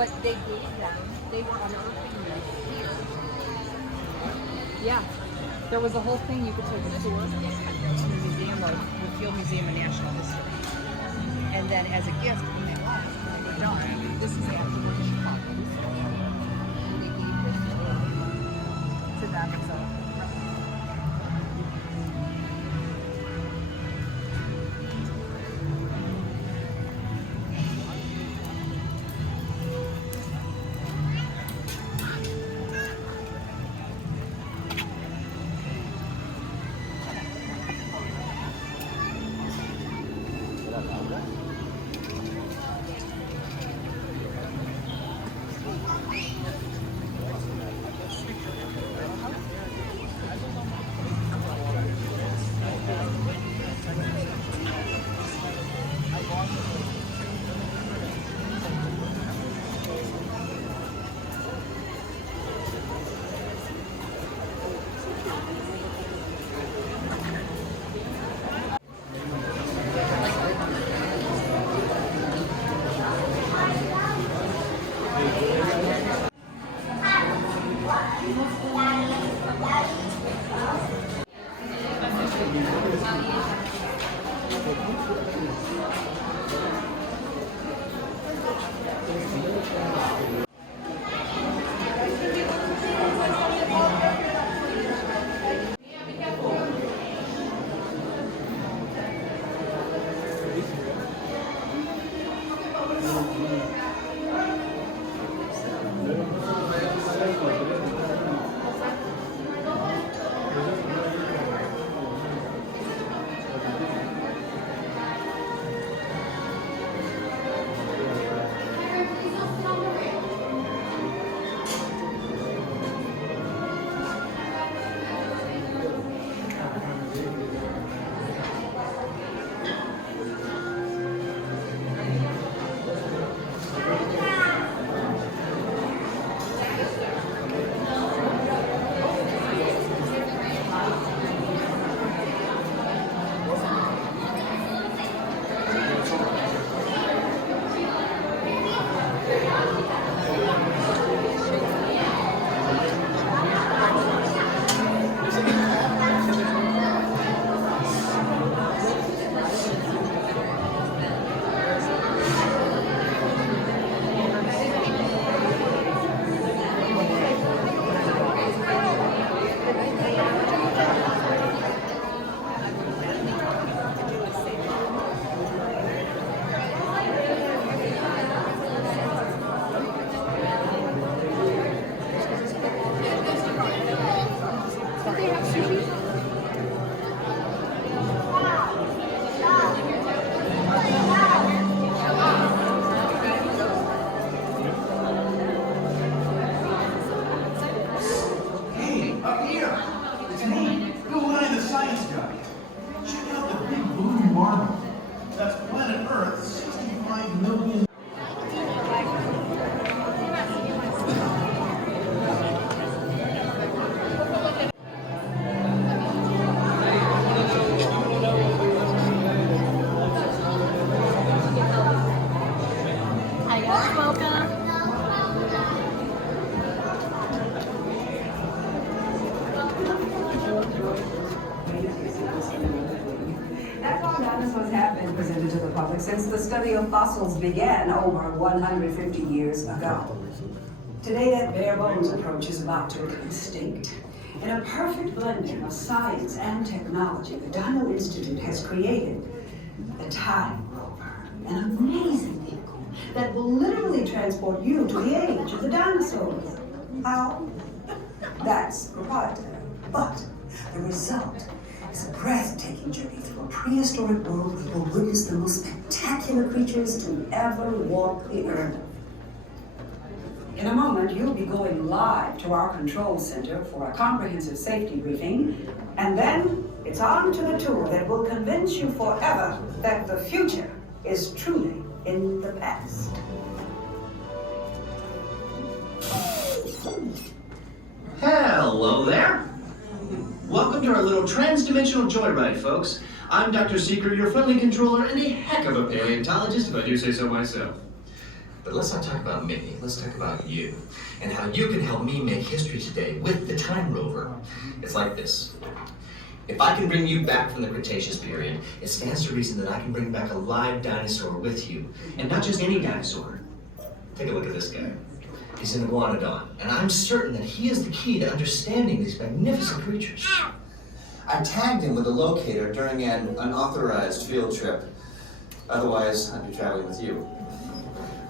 But they gave them, they were unearthing them here. Yeah. There was a whole thing you could take a tour to the museum, like the Field Museum of National History. And then as a gift, when they left, when they were done, this is actually the Chicago History. And they gave this to them as a Dinosaurs have been presented to the public since the study of fossils began over 150 years ago. Today, that bare bones approach is about to become extinct. In a perfect blending of science and technology, the Dino Institute has created the Time Rover, an amazing vehicle that will literally transport you to the age of the dinosaurs. How? That's proprietary. But the result is a breathtaking journey through a prehistoric world that will witness the most spectacular creatures to ever walk the earth. In a moment, you'll be going live to our control center for a comprehensive safety briefing, and then it's on to the tour that will convince you forever that the future is truly in the past. Hello there. Welcome to our little trans-dimensional joyride, folks. I'm Dr. Seeker, your friendly controller and a heck of a paleontologist, if I do say so myself. But let's not talk about me. Let's talk about you and how you can help me make history today with the Time Rover. It's like this. If I can bring you back from the Cretaceous period, it stands to reason that I can bring back a live dinosaur with you. And not just any dinosaur. Take a look at this guy. He's an iguanodon, and I'm certain that he is the key to understanding these magnificent creatures. I tagged him with a locator during an unauthorized field trip. Otherwise, I'd be traveling with you.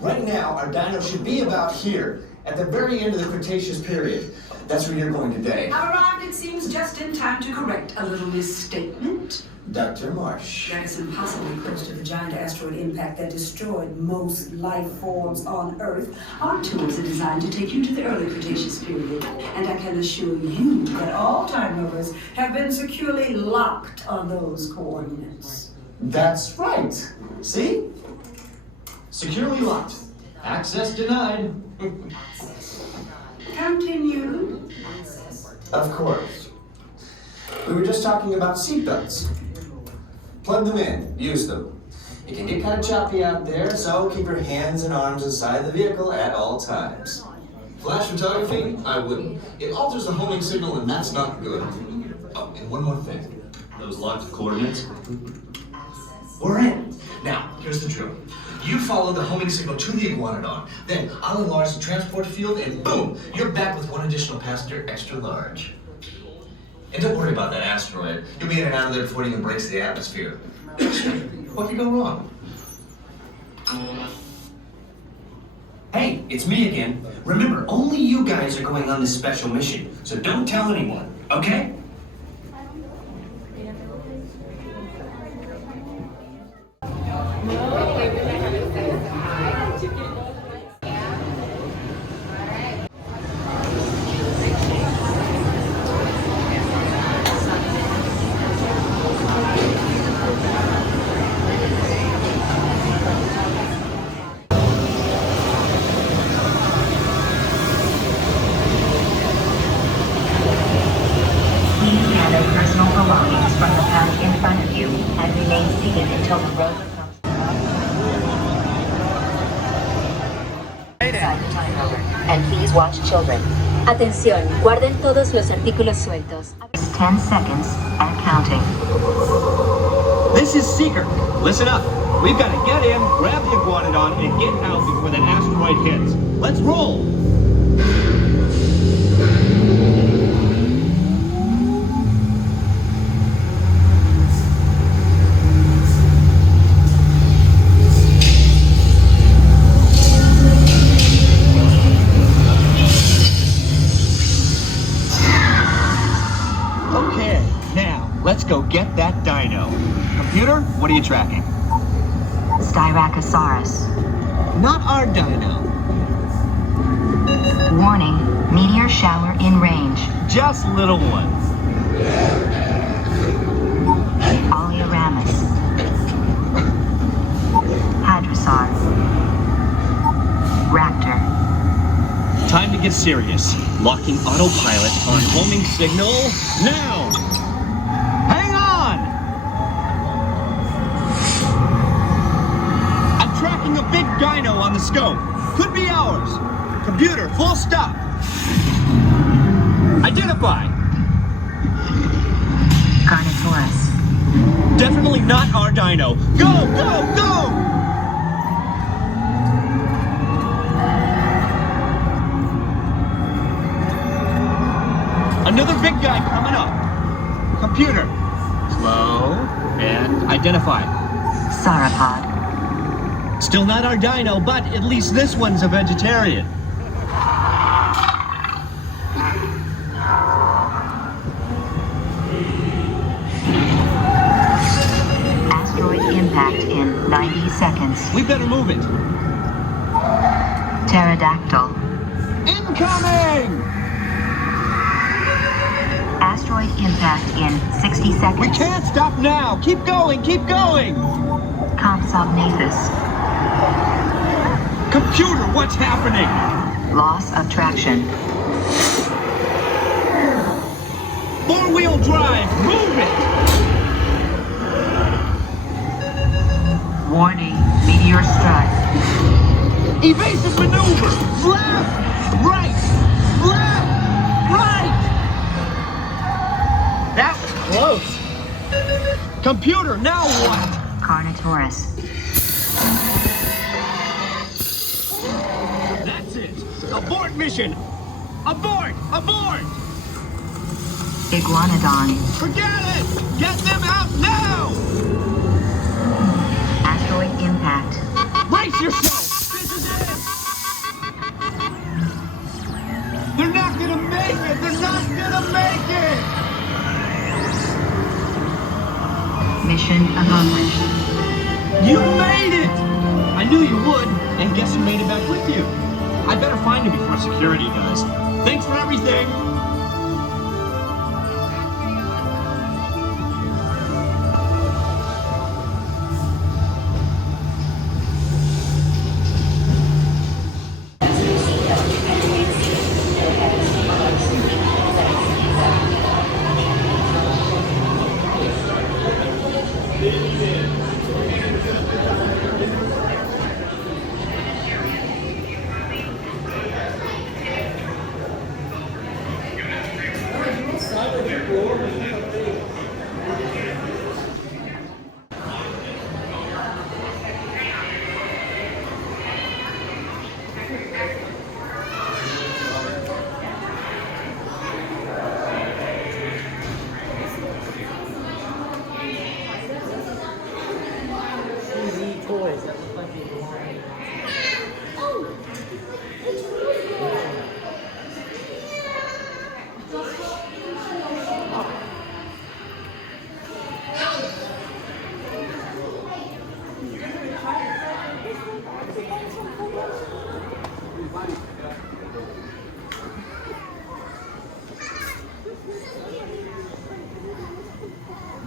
Right now, our dino should be about here, at the very end of the Cretaceous period. That's where you're going today. I've arrived, it seems, just in time to correct a little misstatement. Dr. Marsh. That is impossibly close to the giant asteroid impact that destroyed most life forms on Earth. Our tours are designed to take you to the early Cretaceous period, and I can assure you that all time rovers have been securely locked on those coordinates. That's right. See? Securely locked. Access denied. Continue. Of course. We were just talking about seatbelts. Plug them in. Use them. It can get kind of choppy out there, so keep your hands and arms inside the vehicle at all times. Flash photography? I wouldn't. It alters the homing signal, and that's not good. Oh, and one more thing. Those locked coordinates? We're in. Now, here's the drill. You follow the homing signal to the iguanodon, then I'll enlarge the transport field, and boom, you're back with one additional passenger extra large. And don't worry about that asteroid. You'll be in and out of there before it even breaks the atmosphere. What could go wrong? Hey, it's me again. Remember, only you guys are going on this special mission, so don't tell anyone, okay? And please watch children. Atención, guarden todos los artículos sueltos. 10 seconds and counting. This is Seeker. Listen up. We've got to get in, grab the iguanodon, and get out before that asteroid hits. Let's roll! Okay, now, let's go get that dino. Computer, what are you tracking? Styracosaurus. Not our dino. Warning, meteor shower in range. Just little ones. Oleoramus. Hadrosaur. Raptor. Time to get serious. Locking autopilot on homing signal now! Hang on! I'm tracking a big dino on the scope. Could be ours. Computer, full stop. Identify. Carnotaurus. Definitely not our dino. Go, go, go! Another big guy coming up. Computer. Slow and identify. Sauropod. Still not our dino, but at least this one's a vegetarian. Asteroid impact in 90 seconds. We better move it. Pterodactyl. Incoming! Asteroid impact in 60 seconds. We can't stop now. Keep going, keep going. Compsognathus. Computer, what's happening? Loss of traction. Four-wheel drive, move it! Warning, meteor strike. Evasive maneuver! Left! Right! Left! Right! That was close. Computer, now what? Carnotaurus. That's it! Abort mission! Abort! Abort! Iguanodon. Forget it! Get them out now! Asteroid impact. Brace yourself! This is it! They're not gonna make it! They're not gonna make it! Mission accomplished. You made it! I knew you would, and guess who made it back with you? I better find him before security does. Thanks for everything!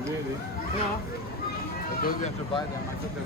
Really? Yeah. I told you have to buy them. I took them.